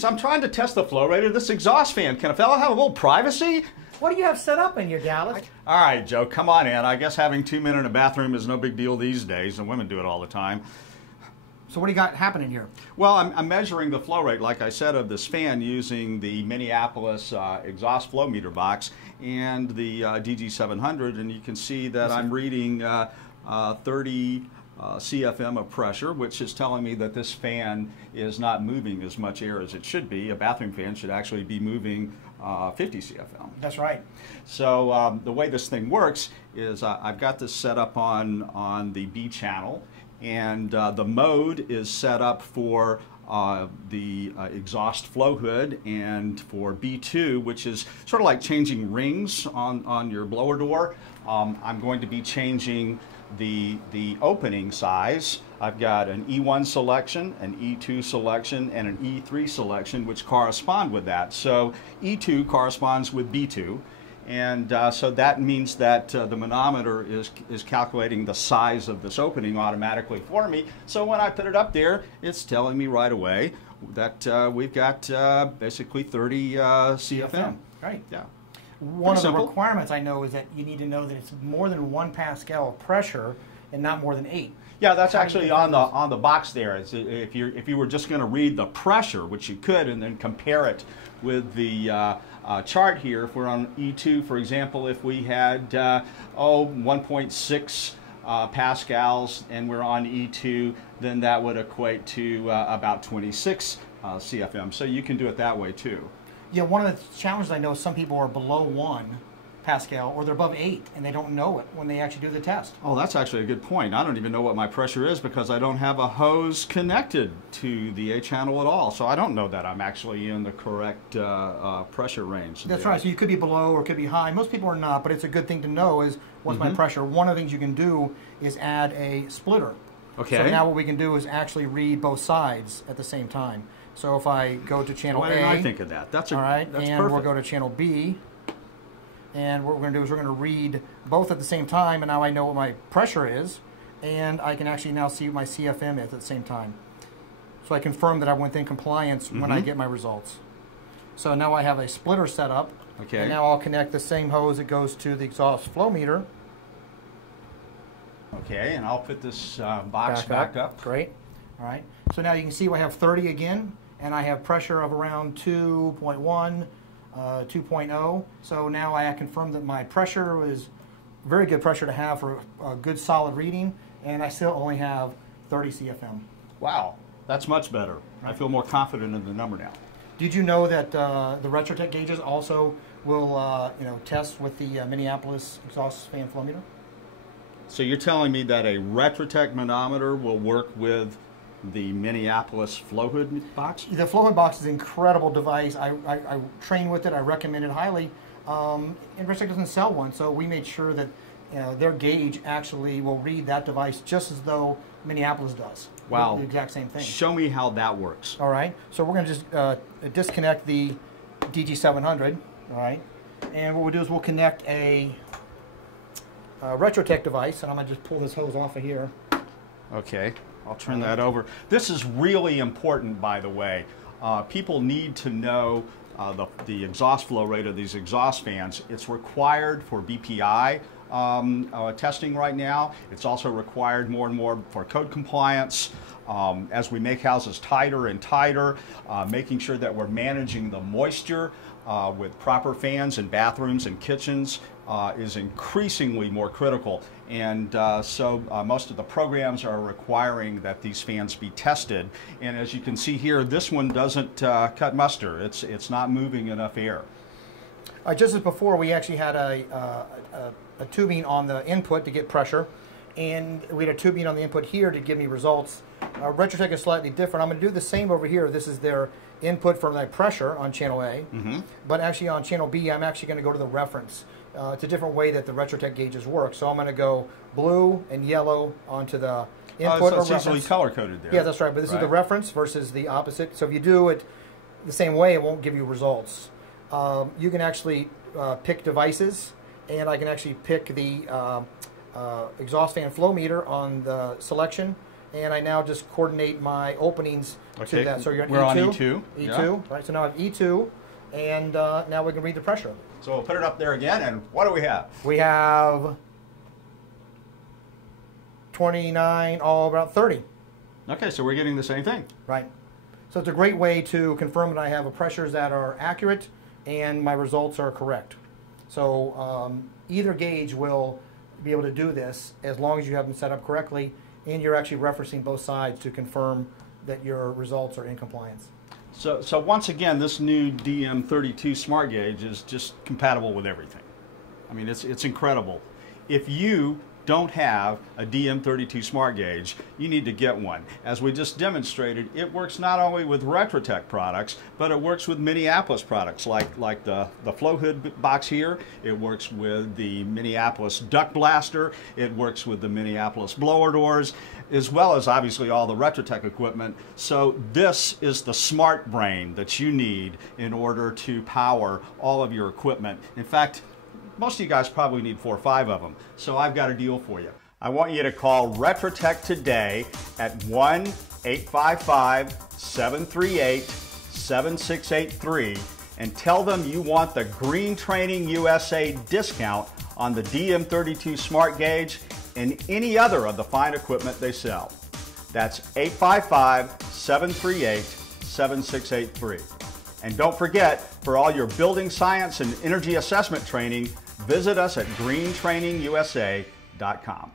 geez, I'm trying to test the flow rate of this exhaust fan. Can a fellow have a little privacy? What do you have set up in your Dallas? All right, Joe, come on in. I guess having 2 men in a bathroom is no big deal these days, and women do it all the time. So what do you got happening here? Well, I'm measuring the flow rate, like I said, of this fan using the Minneapolis exhaust flow meter box and the DG700, and you can see that I'm reading 30 CFM of pressure, which is telling me that this fan is not moving as much air as it should be. A bathroom fan should actually be moving 50 CFM. That's right. So the way this thing works is I've got this set up on the B channel, and the mode is set up for the exhaust flow hood, and for B2, which is sort of like changing rings on your blower door. I'm going to be changing the opening size. I've got an E1 selection, an E2 selection, and an E3 selection, which correspond with that. So E2 corresponds with B2. And so that means that the manometer is calculating the size of this opening automatically for me. So when I put it up there, it's telling me right away that we've got basically 30 CFM. Right. Yeah. One of the requirements I know is that you need to know that it's more than 1 pascal of pressure and not more than 8. Yeah, that's actually on the box there. It's, if you were just going to read the pressure, which you could, and then compare it with the chart here, if we're on E2, for example, if we had 1.6 pascals and we're on E2, then that would equate to about 26 CFM. So you can do it that way too. Yeah, one of the challenges I know is some people are below 1 pascal or they're above 8 and they don't know it when they actually do the test. Oh, that's actually a good point. I don't even know what my pressure is because I don't have a hose connected to the A channel at all. So I don't know that I'm actually in the correct pressure range. That's right. So you could be below or could be high. Most people are not, but it's a good thing to know is what's my pressure. One of the things you can do is add a splitter. Okay. So now what we can do is actually read both sides at the same time. So if I go to channel A, why didn't I think of that? That's all right, that's and perfect. we'll go to channel B, and what we're going to do is we're going to read both at the same time, and now I know what my pressure is, and I can actually now see what my CFM is at the same time. So I confirm that I went in compliance when I get my results. So now I have a splitter set up, and now I'll connect the same hose that goes to the exhaust flow meter. Okay, and I'll put this box back up. Great. All right. So now you can see I have 30 again, and I have pressure of around 2.1, 2.0. So now I confirm that my pressure was very good pressure to have for a good solid reading, and I still only have 30 CFM. Wow, that's much better. I feel more confident in the number now. Did you know that the Retrotec gauges also will test with the Minneapolis exhaust fan flow meter? So you're telling me that a Retrotec manometer will work with the Minneapolis flow hood box? The flow hood box is an incredible device. I train with it. I recommend it highly. And Retrotec doesn't sell one, so we made sure that their gauge actually will read that device just as though Minneapolis does. Wow. The exact same thing. Show me how that works. All right. So we're going to just disconnect the DG700. All right. And what we'll do is we'll connect a Retrotec device, and I'm going to just pull this hose off of here. Okay. I'll turn that over. This is really important, by the way. People need to know the exhaust flow rate of these exhaust fans. It's required for BPI testing right now. It's also required more and more for code compliance. As we make houses tighter and tighter, making sure that we're managing the moisture with proper fans in bathrooms and kitchens is increasingly more critical. And so most of the programs are requiring that these fans be tested. And as you can see here, this one doesn't cut muster. It's not moving enough air. Just as before, we actually had a tubing on the input to get pressure, and we had a tubing on the input here to give me results. Retrotec is slightly different. I'm going to do the same over here. This is their input for my pressure on channel A, but actually on channel B, I'm actually going to go to the reference. It's a different way that the Retrotec gauges work. So I'm going to go blue and yellow onto the input so or it's reference. usually color-coded there. Yeah, that's right. But this is the reference versus the opposite. So if you do it the same way, it won't give you results. You can actually pick devices, and I can actually pick the exhaust fan flow meter on the selection, and I now just coordinate my openings to that. So you're we're on E2. on E2. E2, Yeah. right? So now I have E2, and now we can read the pressure. So we'll put it up there again, and what do we have? We have 29, all about 30. Okay, so we're getting the same thing. Right. So it's a great way to confirm that I have pressures that are accurate and my results are correct. So either gauge will be able to do this as long as you have them set up correctly and you're actually referencing both sides to confirm that your results are in compliance. So once again, this new DM32 smart gauge is just compatible with everything. I mean, it's incredible. If you don't have a DM32 smart gauge, you need to get one. As we just demonstrated, it works not only with Retrotec products, but it works with Minneapolis products like the flow hood box here. It works with the Minneapolis duct blaster. It works with the Minneapolis blower doors, as well as obviously all the Retrotec equipment. So this is the smart brain that you need in order to power all of your equipment. In fact, most of you guys probably need 4 or 5 of them. So I've got a deal for you. I want you to call Retrotec today at 1-855-738-7683 and tell them you want the Green Training USA discount on the DM32 Smart Gauge and any other of the fine equipment they sell. That's 855-738-7683. And don't forget, for all your building science and energy assessment training, visit us at greentrainingusa.com.